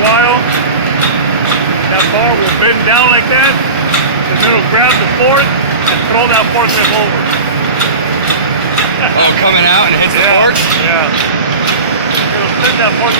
a while, that bar will bend down like that, and then it'll grab the fork and throw that forklift over. Oh, coming out and hits the fork? Yeah. It'll send that forklift